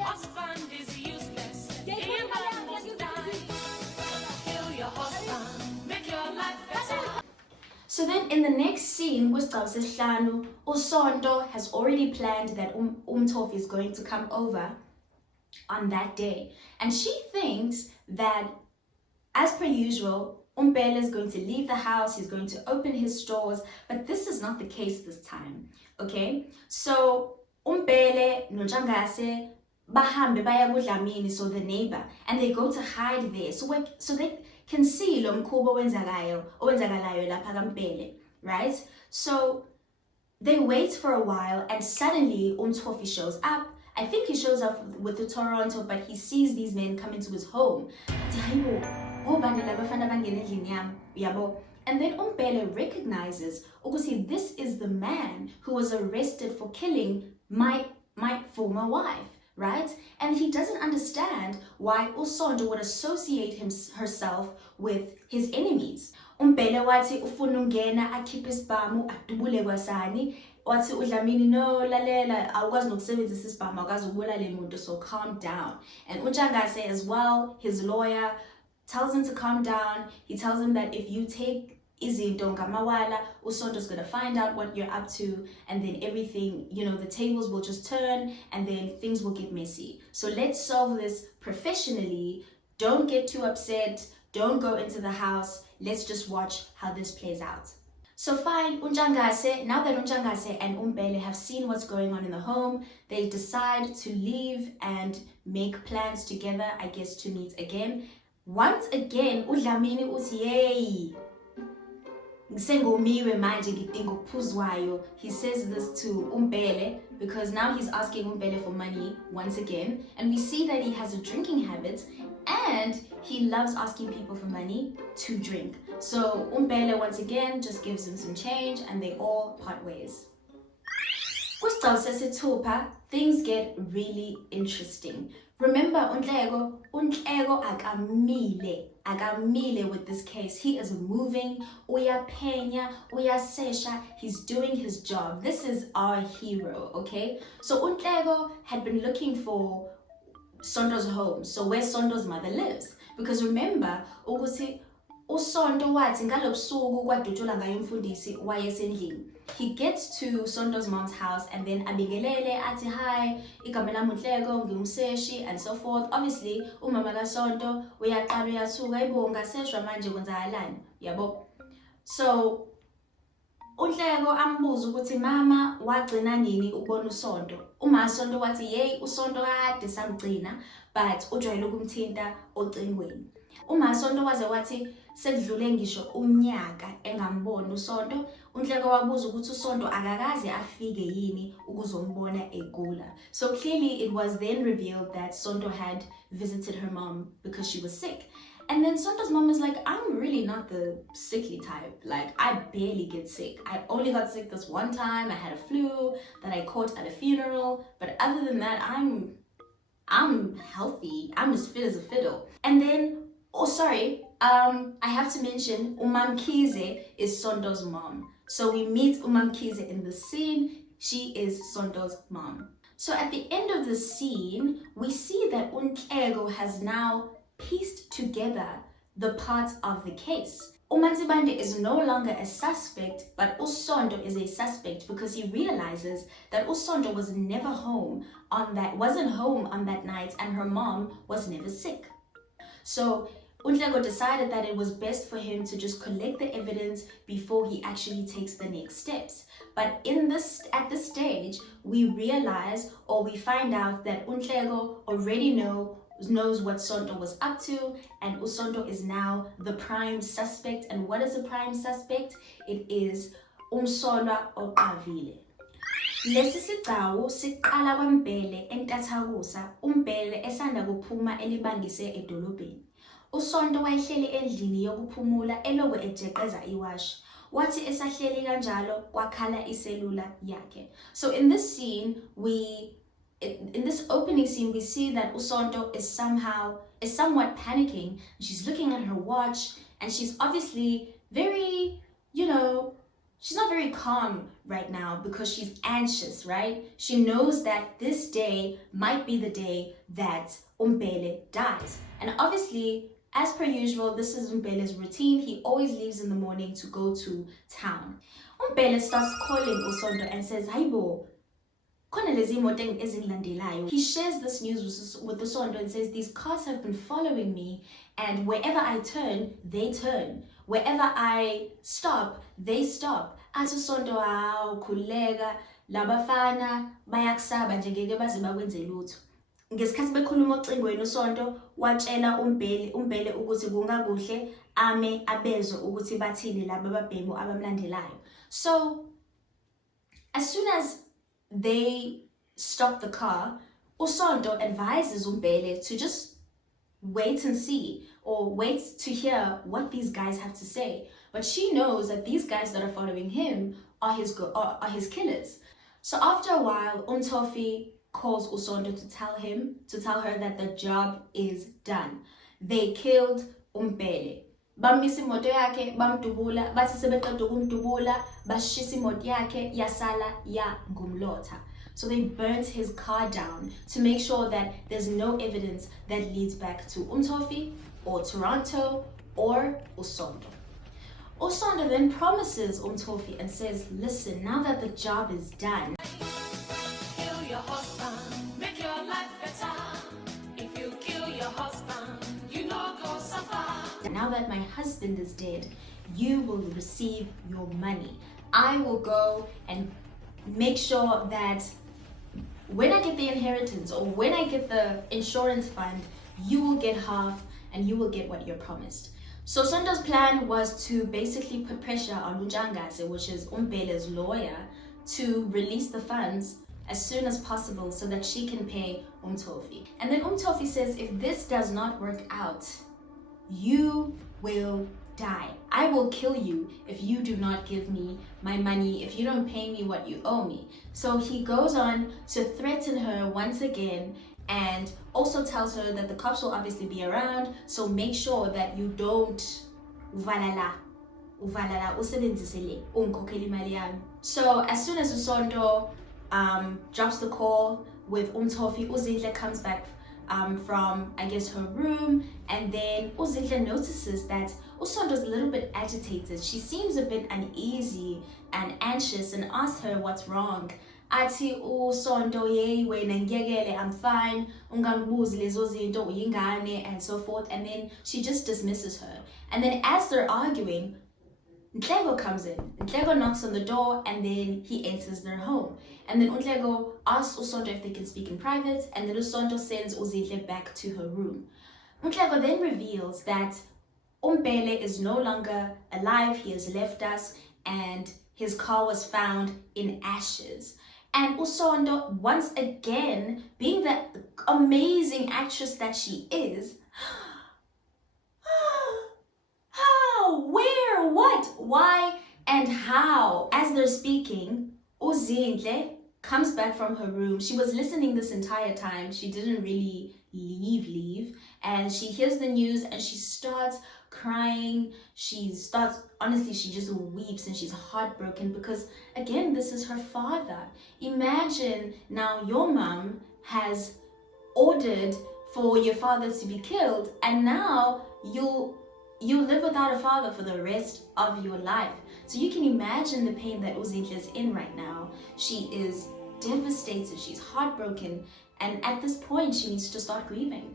Husband is useless. He must die. Kill your husband. Make your life better. So then in the next scene, Usonto has already planned that Umtof is going to come over on that day. And she thinks that, as per usual, Umbele is going to leave the house, he's going to open his stores, but this is not the case this time, okay? So Umbele noJangase bahambe baya kuDlamini, so the neighbor, and they go to hide there, so they can see lo mkhuba owenzakalayo lapha kaMbele, right? So they wait for a while, and suddenly Umtofi shows up. I think he shows up with the Toronto, but he sees these men come into his home. And then Umbele recognizes, this is the man who was arrested for killing my former wife, right? And he doesn't understand why Usonto would associate herself with his enemies. Umbele wathi ufuna ungena akhiphe isibhamu adubule kwasani, wathi uDlamini no lalela awukwazi nokusebenzisa isibhamu awukwazi ukubulala umuntu, so calm down. And uJangase as well, his lawyer, tells him to calm down. He tells him that if you take izinto ngamawala, Usonto's gonna find out what you're up to, and then everything, the tables will just turn, and then things will get messy. So let's solve this professionally. Don't get too upset. Don't go into the house. Let's just watch how this plays out. So fine, now that Unjangase and Umbele have seen what's going on in the home, they decide to leave and make plans together, I guess, to meet again. Once again, uDlamini uthi yey, ngisengomiwe manje ngidinga ukuphuzwayo. He says this to Umbele because now he's asking Umbele for money once again, and we see that he has a drinking habit and he loves asking people for money to drink. So Umbele once again just gives him some change and they all part ways. Things get really interesting. Remember, Untlego akamile with this case. He is moving, uyapenya, uyasesha, he's doing his job. This is our hero, okay? So Untlego had been looking for Sonto's home, so where Sonto's mother lives. Because remember, ukuthi uSonto wathi ngalobusuku kwadutshulwa ngayo umfundisi wayesendlini. He gets to Sonto's mom's house and then abingelele athi hi, igama lami uNhleko, ngingumseshi and so forth. Obviously, umama kaSonto uyaqala uyathuka, ibo ngaseshwa manje kwenzakalani, yabo. So uNhleko ambuza ukuthi mama wagcina nini ukubona uSonto. Uma Sonto wathi hey uSonto kade samgcina, but ujwayele ukumthinta ocingweni. Uma Sonto wathi sekudlule ngisho unyaka engamboni uSonto. uNhleko wabuza ukuthi uSonto akakaze afike yini ukuzombona egula. So clearly it was then revealed that Sonto had visited her mom because she was sick. And then Sonto's mom is like, I'm really not the sickly type. Like, I barely get sick. I only got sick this one time. I had a flu that I caught at a funeral. But other than that, I'm healthy. I'm as fit as a fiddle. And then, I have to mention, Umamkhize is Sonto's mom. So we meet Umamkhize in the scene. She is Sonto's mom. So at the end of the scene, we see that Untlego has now pieced together the parts of the case. uMansibande is no longer a suspect, but uSonto is a suspect because he realizes that uSonto wasn't home on that night and her mom was never sick. So Untlego decided that it was best for him to just collect the evidence before he actually takes the next steps. But at this stage, we realize or we find out that Untlego already knows what Sonto was up to, and uSonto is now the prime suspect. And what is the prime suspect? It is Umsolwa Oqavile. Lesi sigcawu siqala kwaMbele eNtathakusa, uMbele esanda kuphuma elibangise edolobheni. uSonto wayehleli endlini yokuphumula elokhu ejeqeza iwashi. Wathi esahleli kanjalo kwakhala iselula yakhe. So in this opening scene, we see that uSonto is somewhat panicking. She's looking at her watch and she's obviously very, she's not very calm right now because she's anxious, right? She knows that this day might be the day that Umbele dies. And obviously, as per usual, this is Umbele's routine. He always leaves in the morning to go to town. Umbele starts calling Usondo and says, Haibo, he shares this news with Usondo and says, these cars have been following me, and wherever I turn, they turn. Wherever I stop, they stop. Athi Usondo, hawu khuleka, labafana bayakusaba nje ngeke baze bakwenze lutho. Ngesikhathi bekhuluma ocingweni uSonto watshela umbele ukuthi kungakuhle ame abezwe ukuthi bathini laba babhemu abamlandelayo. So as soon as they stop the car, Usondo advises Umbele to just wait and see, or wait to hear what these guys have to say. But she knows that these guys that are following him are his killers. So after a while, Umtofi calls Usondo to tell her that the job is done. They killed Umbele. Bamisa imoto yakhe, bamdubula, bathi sebeqeda ukumdubula, bashisa imoto yakhe, yasala ya ngumlotha. So they burnt his car down to make sure that there's no evidence that leads back to Umtofi or Toronto or Usondo. Usondo then promises Umtofi and says, listen, now that the job is done, Kill your husband, make your life better. If you kill your husband, you know go suffer. now that my husband is dead, you will receive your money. I will go and make sure that when I get the inheritance or when I get the insurance fund, you will get half and you will get what you're promised. So Sondo's plan was to basically put pressure on Ujangase, which is Umbele's lawyer, to release the funds as soon as possible so that she can pay Umtofi. And then Umtofi says, if this does not work out, you will die. I will kill you if you do not give me my money, if you don't pay me what you owe me. So he goes on to threaten her once again and also tells her that the cops will obviously be around, so make sure that you don't uvalala usebenzisele ungikhokhela imali yami. So as soon as Usondo drops the call with Umtofi, Uzindle comes back from, I guess, her room, and then Uzindle notices that Usondo's a little bit agitated. She seems a bit uneasy and anxious and asks her what's wrong. Athi Usondo, yey wena ngiyekele, I'm fine, ungangibuzi lezo zinto uyingane, and so forth. And then she just dismisses her. And then as they're arguing, Ntlego comes in. Ntlego knocks on the door and then he enters their home. And then Ntlego asks Usondo if they can speak in private, and then Usondo sends Uzindle back to her room. Ntlego then reveals that Umbele is no longer alive, he has left us, and his car was found in ashes. And Usondo, once again, being the amazing actress that she is, how, where, what, why, and how? As they're speaking, Uzindle comes back from her room. She was listening this entire time. She didn't really leave. And she hears the news and she starts crying. Honestly, she just weeps and she's heartbroken because, again, this is her father. Imagine now your mom has ordered for your father to be killed, and now you live without a father for the rest of your life. So you can imagine the pain that Uzindle is in right now. She is devastated, she's heartbroken, and at this point she needs to start grieving.